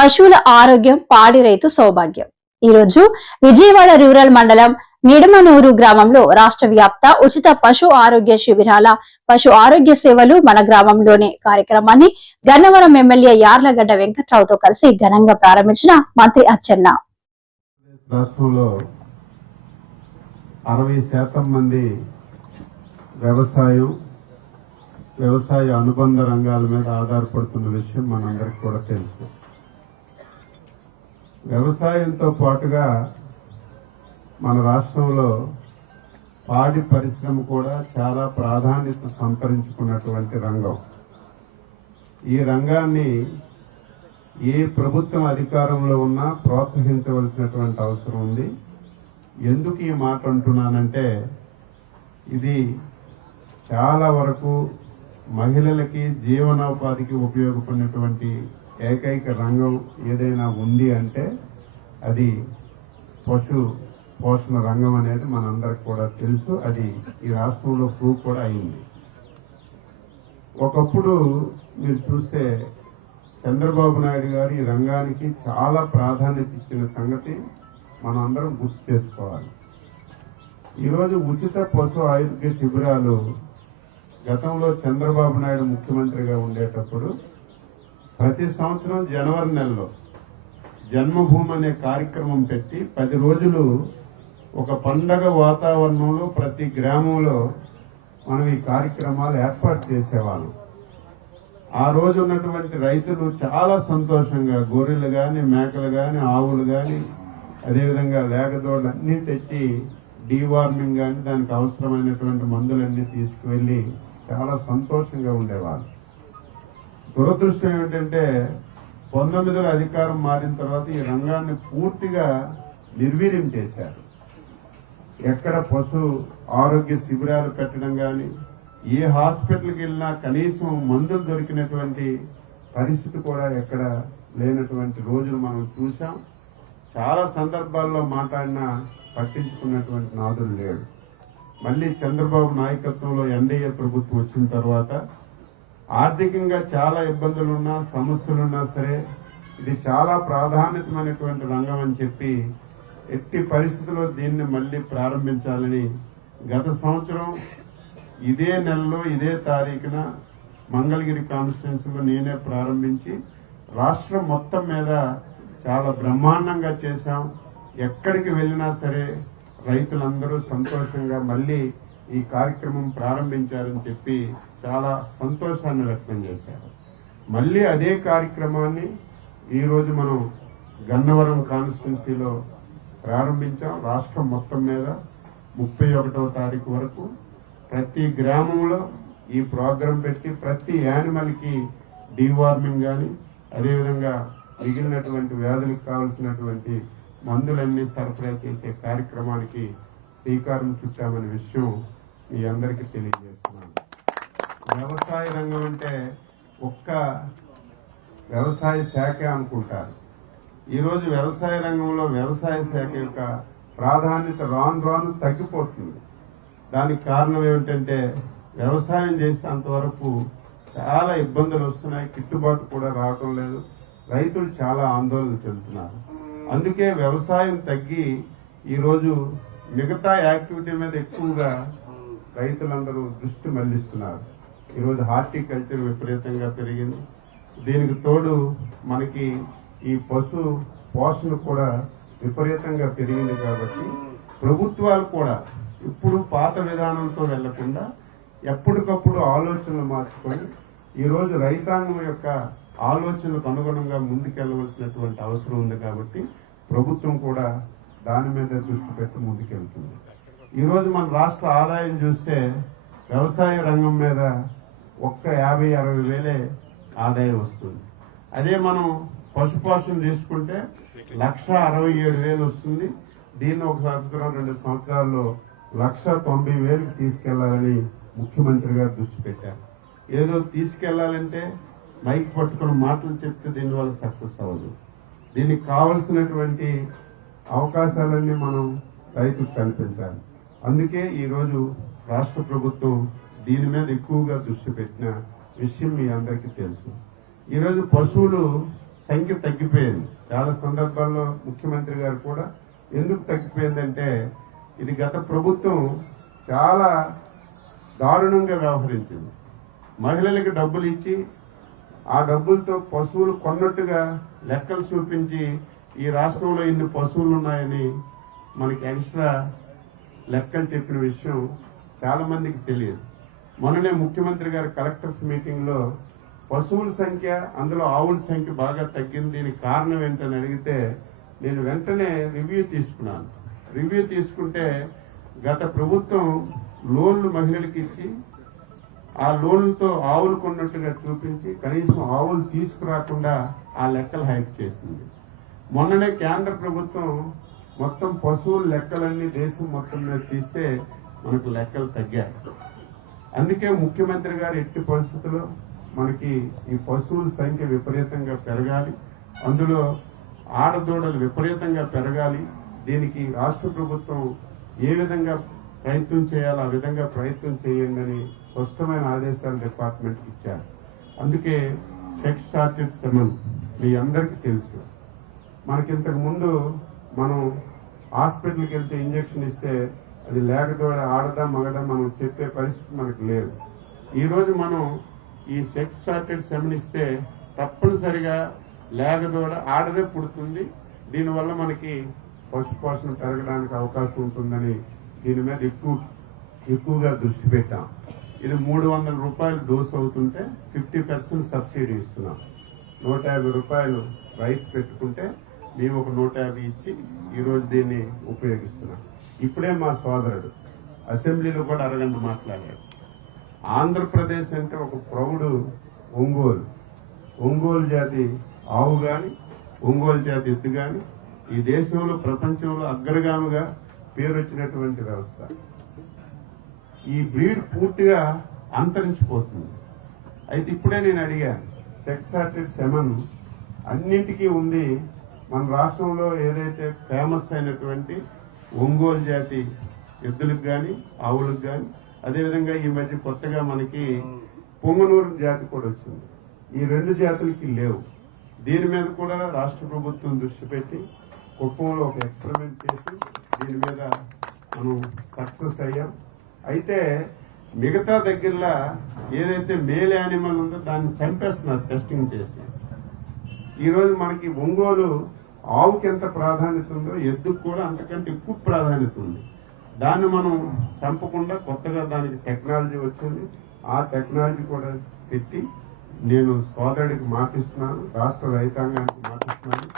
పశువుల ఆరోగ్యం పాడి రైతు సౌభాగ్యం. ఈ రోజు విజయవాడ రూరల్ మండలం నిడమనూరు గ్రామంలో రాష్ట్ర వ్యాప్త ఉచిత పశు ఆరోగ్య శిబిరాల పశు ఆరోగ్య సేవలు మన గ్రామంలోనే కార్యక్రమాన్ని గన్నవరం ఎమ్మెల్యే యార్లగడ్డ వెంకట్రావుతో కలిసి ఘనంగా ప్రారంభించిన మంత్రి అచ్చెన్న. రాష్ట్రంలో 60% మంది వ్యవసాయ అనుబంధ రంగాల మీద ఆధారపడుతున్న విషయం మనందరికి కూడా తెలుసు. వ్యవసాయంతో పాటుగా మన రాష్ట్రంలో పాడి పరిశ్రమ కూడా చాలా ప్రాధాన్యత సంతరించుకున్నటువంటి రంగం. ఈ రంగాన్ని ఏ ప్రభుత్వం అధికారంలో ఉన్నా ప్రోత్సహించవలసినటువంటి అవసరం ఉంది. ఎందుకు ఈ మాట అంటున్నానంటే, ఇది చాలా వరకు మహిళలకి జీవనోపాధికి ఉపయోగపడినటువంటి ఏకైక రంగం ఏదైనా ఉంది అంటే అది పశు పోషణ రంగం అనేది మనందరికి కూడా తెలుసు. అది ఈ రాష్ట్రంలో ప్రూవ్ కూడా అయింది. ఒకప్పుడు మీరు చూస్తే చంద్రబాబు నాయుడు గారు ఈ రంగానికి చాలా ప్రాధాన్యత ఇచ్చిన సంగతి మనం అందరం గుర్తు చేసుకోవాలి. ఈరోజు ఉచిత పశు ఆరోగ్య శిబిరాలు గతంలో చంద్రబాబు నాయుడు ముఖ్యమంత్రిగా ఉండేటప్పుడు ప్రతి సంవత్సరం జనవరి నెలలో జన్మభూమి అనే కార్యక్రమం పెట్టి 10 రోజులు ఒక పండగ వాతావరణంలో ప్రతి గ్రామంలో మనం ఈ కార్యక్రమాలు ఏర్పాటు చేసేవాళ్ళం. ఆ రోజు ఉన్నటువంటి రైతులు చాలా సంతోషంగా గొర్రెలు కానీ, మేకలు కానీ, ఆవులు కానీ, అదేవిధంగా లేగదోళ్ళు అన్నీ తెచ్చి డీవార్మింగ్ కానీ దానికి అవసరమైనటువంటి మందులన్నీ తీసుకువెళ్ళి చాలా సంతోషంగా ఉండేవాళ్ళు. దురదృష్టం ఏమిటంటే 19లో అధికారం మారిన తర్వాత ఈ రంగాన్ని పూర్తిగా నిర్వీర్యం చేశారు. ఎక్కడ పశు ఆరోగ్య శిబిరాలు పెట్టడం కానీ, ఏ హాస్పిటల్కి వెళ్ళినా కనీసం మందులు దొరికినటువంటి పరిస్థితి కూడా ఎక్కడ లేనటువంటి రోజులు మనం చూసాం. చాలా సందర్భాల్లో మాట్లాడినా పట్టించుకున్నటువంటి నాదులు లేడు. మళ్ళీ చంద్రబాబు నాయకత్వంలో ఎన్డీఏ ప్రభుత్వం వచ్చిన తర్వాత ఆర్థికంగా చాలా ఇబ్బందులున్నా, సమస్యలున్నా సరే ఇది చాలా ప్రాధాన్యతమైనటువంటి రంగం అని చెప్పి ఎట్టి పరిస్థితుల్లో దీన్ని మళ్ళీ ప్రారంభించాలని గత సంవత్సరం ఇదే నెలలో ఇదే తారీఖున మంగళగిరి కాన్స్టిట్యున్సీలో నేనే ప్రారంభించి రాష్ట్రం మొత్తం మీద చాలా బ్రహ్మాండంగా చేశాం. ఎక్కడికి వెళ్ళినా సరే రైతులందరూ సంతోషంగా మళ్ళీ ఈ కార్యక్రమం ప్రారంభించారని చెప్పి చాలా సంతోషాన్ని వ్యక్తం చేశారు. మళ్ళీ అదే కార్యక్రమాన్ని ఈరోజు మనం గన్నవరం కాన్స్టిట్యున్సీలో ప్రారంభించాం. రాష్ట్రం మొత్తం మీద 31వ తారీఖు వరకు ప్రతి గ్రామంలో ఈ ప్రోగ్రాం పెట్టి ప్రతి యానిమల్కి డీవార్మింగ్ కానీ, అదేవిధంగా మిగిలినటువంటి వ్యాధులకు కావలసినటువంటి మందులన్నీ సరఫరా చేసే కార్యక్రమానికి శ్రీకారం చుట్టామనే విషయం మీ అందరికీ తెలియజేస్తున్నాను. వ్యవసాయ రంగం అంటే ఒక్క వ్యవసాయ శాఖ అనుకుంటారు. ఈరోజు వ్యవసాయ రంగంలో వ్యవసాయ శాఖ యొక్క ప్రాధాన్యత రాను తగ్గిపోతుంది. దానికి కారణం ఏమిటంటే వ్యవసాయం చేస్తే అంతవరకు చాలా ఇబ్బందులు వస్తున్నాయి, గిట్టుబాటు కూడా రావటం లేదు, రైతులు చాలా ఆందోళన చెందుతున్నారు. అందుకే వ్యవసాయం తగ్గి ఈరోజు మిగతా యాక్టివిటీ మీద ఎక్కువగా రైతులందరూ దృష్టి మళ్లిస్తున్నారు. ఈరోజు హార్టికల్చర్ విపరీతంగా పెరిగింది. దీనికి తోడు మనకి ఈ పశు పోషణ కూడా విపరీతంగా పెరిగింది. కాబట్టి ప్రభుత్వాలు కూడా ఇప్పుడు పాత విధానంతో వెళ్లకుండా ఎప్పటికప్పుడు ఆలోచనలు మార్చుకొని ఈరోజు రైతాంగం యొక్క ఆలోచనలకు అనుగుణంగా ముందుకెళ్లవలసినటువంటి అవసరం ఉంది. కాబట్టి ప్రభుత్వం కూడా దాని మీద దృష్టి పెట్టి ముందుకెళ్తుంది. ఈరోజు మన రాష్ట్ర ఆదాయం చూస్తే వ్యవసాయ రంగం మీద ఒక్క 50-60 వేలే ఆదాయం వస్తుంది. అదే మనం పశుపోషణ తీసుకుంటే 1,67,000 వస్తుంది. దీన్ని ఒక సంవత్సరం 2 సంవత్సరాల్లో 1,90,000కి తీసుకెళ్లాలని ముఖ్యమంత్రి గారు దృష్టి పెట్టారు. ఏదో తీసుకెళ్లాలంటే మైక్ పట్టుకుని మాటలు చెప్తే దీనివల్ల సక్సెస్ అవ్వదు. దీనికి కావలసినటువంటి అవకాశాలన్నీ మనం రైతుకు కల్పించాలి. అందుకే ఈరోజు రాష్ట్ర ప్రభుత్వం దీని మీద ఎక్కువగా దృష్టి పెట్టిన విషయం మీ అందరికీ తెలుసు. ఈరోజు పశువులు సంఖ్య తగ్గిపోయింది. చాలా సందర్భాల్లో ముఖ్యమంత్రి గారు కూడా ఎందుకు తగ్గిపోయిందంటే ఇది గత ప్రభుత్వం చాలా దారుణంగా వ్యవహరించింది. మహిళలకు డబ్బులు ఇచ్చి ఆ డబ్బులతో పశువులు కొన్నట్టుగా లెక్కలు చూపించి ఈ రాష్ట్రంలో ఇన్ని పశువులు ఉన్నాయని మనకి ఎక్స్ట్రా లెక్కలు చెప్పిన విషయం చాలా మందికి తెలియదు. మొన్ననే ముఖ్యమంత్రి గారు కలెక్టర్స్ మీటింగ్ లో పశువుల సంఖ్య, అందులో ఆవుల సంఖ్య బాగా తగ్గింది, దీనికి కారణం ఏంటని అడిగితే నేను వెంటనే రివ్యూ తీసుకున్నాను. రివ్యూ తీసుకుంటే గత ప్రభుత్వం లోన్లు మహిళలకు ఇచ్చి ఆ లోన్లతో ఆవులు కొన్నట్టుగా చూపించి కనీసం ఆవులు తీసుకురాకుండా ఆ లెక్కలు హైక్ చేసింది. మొన్ననే కేంద్ర ప్రభుత్వం మొత్తం పశువుల లెక్కలన్నీ దేశం మొత్తం మీద తీస్తే మనకు లెక్కలు తగ్గాయి. అందుకే ముఖ్యమంత్రి గారు ఎట్టి పరిస్థితుల్లో మనకి ఈ పశువుల సంఖ్య విపరీతంగా పెరగాలి, అందులో ఆడదూడలు విపరీతంగా పెరగాలి, దీనికి రాష్ట్ర ప్రభుత్వం ఏ విధంగా ప్రయత్నం చేయాలో ఆ విధంగా ప్రయత్నం చేయండి అని స్పష్టమైన ఆదేశాలు డిపార్ట్మెంట్కి ఇచ్చారు. అందుకే సెక్స్ స్టార్టెడ్ సెమన్ మీ అందరికీ తెలుసు. మనకి ఇంతకు ముందు మనం హాస్పిటల్కి వెళ్తే ఇంజక్షన్ ఇస్తే అది లేకదోడ ఆడదా మగదా మనం చెప్పే పరిస్థితి మనకు లేదు. ఈరోజు మనం ఈ సెక్స్ స్టార్టెడ్ సెమన్ ఇస్తే తప్పనిసరిగా లేకదోడ ఆడదే పుడుతుంది, దీనివల్ల మనకి పశుపోషణ పెరగడానికి అవకాశం ఉంటుందని దీని మీద ఎక్కువగా దృష్టి పెట్టాం. ఇది 300 రూపాయలు డోస్ అవుతుంటే 50% సబ్సిడీ ఇస్తున్నాం. 150 రూపాయలు రైతు పెట్టుకుంటే మేము ఒక 150 ఇచ్చి ఈరోజు దీన్ని ఉపయోగిస్తున్నాం. ఇప్పుడే మా సోదరుడు అసెంబ్లీలో కూడా అరగంట మాట్లాడాడు. ఆంధ్రప్రదేశ్ అంటే ఒక ప్రౌఢ ఒంగోలు జాతి ఆవు కానీ ఒంగోలు జాతి ఎద్దు కానీ ఈ దేశంలో ప్రపంచంలో అగ్రగామిగా పేరు వచ్చినటువంటి వ్యవస్థ. ఈ బ్రీడ్ పూర్తిగా అంతరించిపోతుంది. అయితే ఇప్పుడే నేను అడిగాను, సెక్స్ స్టార్టెడ్ సెమన్ అన్నింటికీ ఉంది. మన రాష్ట్రంలో ఏదైతే ఫేమస్ అయినటువంటి ఒంగోలు జాతి ఎద్దులకు కానీ ఆవులకు కానీ, అదేవిధంగా ఈ మధ్య కొత్తగా మనకి పొంగనూరు జాతి కూడా వచ్చింది. ఈ 2 జాతులకి లేవు. దీని మీద కూడా రాష్ట్ర ప్రభుత్వం దృష్టి పెట్టి కుప్పంలో ఒక ఎక్స్పెరిమెంట్ చేసి దీని మీద మనం సక్సెస్ అయ్యాం. అయితే మిగతా దగ్గరలో ఏదైతే మేల్ యానిమల్ ఉందో దాన్ని చంపేస్తున్నారు టెస్టింగ్ చేసి. ఈరోజు మనకి ఒంగోలు ఆవుకి ఎంత ప్రాధాన్యత ఉందో ఎద్దుకు కూడా అంతకంటే ఎక్కువ ప్రాధాన్యత ఉంది. దాన్ని మనం చంపకుండా కొత్తగా దానికి టెక్నాలజీ వచ్చింది. ఆ టెక్నాలజీ కూడా పెట్టి నేను సోదరుడికి మాటిస్తున్నాను, రాష్ట్ర రైతాంగానికి మాటిస్తున్నాను.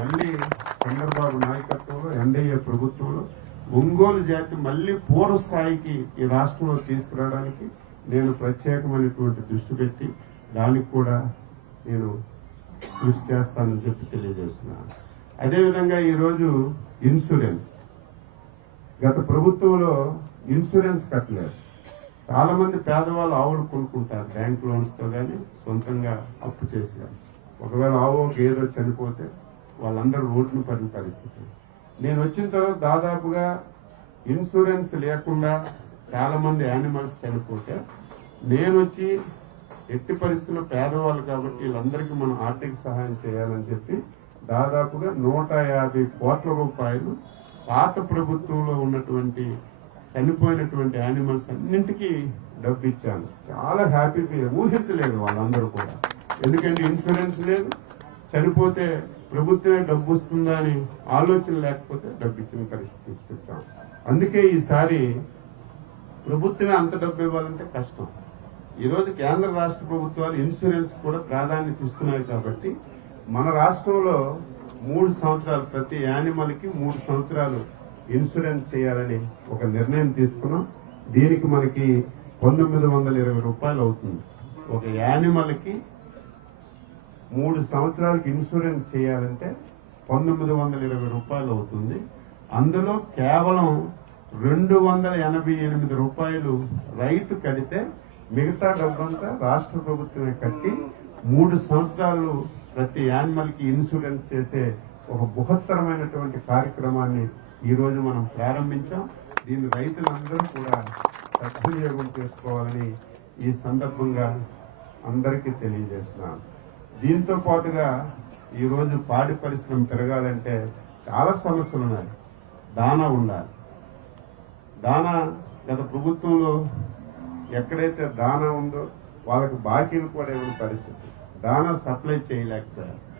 మళ్ళీ చంద్రబాబు నాయకత్వంలో ఎన్డీఏ ప్రభుత్వంలో ఒంగోలు జాతి మళ్ళీ పూర్వ స్థాయికి ఈ రాష్ట్రంలో తీసుకురావడానికి నేను ప్రత్యేకమైనటువంటి దృష్టి పెట్టి దానికి కూడా నేను కృషి చేస్తానని చెప్పి తెలియజేస్తున్నాను. అదేవిధంగా ఈరోజు ఇన్సూరెన్స్, గత ప్రభుత్వంలో ఇన్సూరెన్స్ కట్టలేదు. చాలా మంది పేదవాళ్ళు ఆవులు కొనుక్కుంటారు బ్యాంక్ లోన్స్తో కానీ సొంతంగా అప్పు చేసి. ఒకవేళ ఆవు ఏదో చనిపోతే వాళ్ళందరూ రోడ్డును పడిన పరిస్థితి. నేను వచ్చిన తర్వాత దాదాపుగా ఇన్సూరెన్స్ లేకుండా చాలా మంది యానిమల్స్ చనిపోతే నేను వచ్చి ఎట్టి పరిస్థితుల్లో పేదవాళ్ళు కాబట్టి వీళ్ళందరికీ మనం ఆర్థిక సహాయం చేయాలని చెప్పి దాదాపుగా 150 కోట్ల రూపాయలు పాత ప్రభుత్వంలో ఉన్నటువంటి చనిపోయినటువంటి యానిమల్స్ అన్నింటికీ డబ్బు ఇచ్చాను. చాలా హ్యాపీగా ఊహించలేదు వాళ్ళందరూ కూడా. ఎందుకంటే ఇన్సూరెన్స్ లేదు, చనిపోతే ప్రభుత్వమే డబ్బు వస్తుందా అని ఆలోచన లేకపోతే డబ్బు ఇచ్చిన పరిస్థితి తీసుకొచ్చాం. అందుకే ఈసారి ప్రభుత్వమే అంత డబ్బు ఇవ్వాలంటే కష్టం. ఈరోజు కేంద్ర రాష్ట్ర ప్రభుత్వాలు ఇన్సూరెన్స్ కూడా ప్రాధాన్యత ఇస్తున్నాయి కాబట్టి మన రాష్ట్రంలో 3 సంవత్సరాలు ప్రతి యానిమల్కి 3 సంవత్సరాలు ఇన్సూరెన్స్ చేయాలని ఒక నిర్ణయం తీసుకున్నాం. దీనికి మనకి 1920 రూపాయలు అవుతుంది. ఒక యానిమల్కి 3 సంవత్సరాలకి ఇన్సూరెన్స్ చేయాలంటే 1920 రూపాయలు అవుతుంది. అందులో కేవలం 288 రూపాయలు రైతు కడితే మిగతా డబ్బంతా రాష్ట్ర ప్రభుత్వమే కట్టి 3 సంవత్సరాలు ప్రతి యానిమల్ కి ఇన్సూరెన్స్ చేసే ఒక బృహత్తరమైనటువంటి కార్యక్రమాన్ని ఈ రోజు మనం ప్రారంభించాం. దీన్ని రైతులందరూ కూడా సద్వినియోగం చేసుకోవాలని ఈ సందర్భంగా అందరికీ తెలియజేస్తున్నాను. దీంతో పాటుగా ఈరోజు పాడి పరిశ్రమ పెరగాలంటే చాలా సమస్యలు ఉన్నాయి. దానా ఉండాలి. దానా గత ప్రభుత్వంలో ఎక్కడైతే దానా ఉందో వాళ్ళకి బాకీలు కూడా ఇవ్వని పరిస్థితి. దానా సప్లై చేయలేకపోయారు.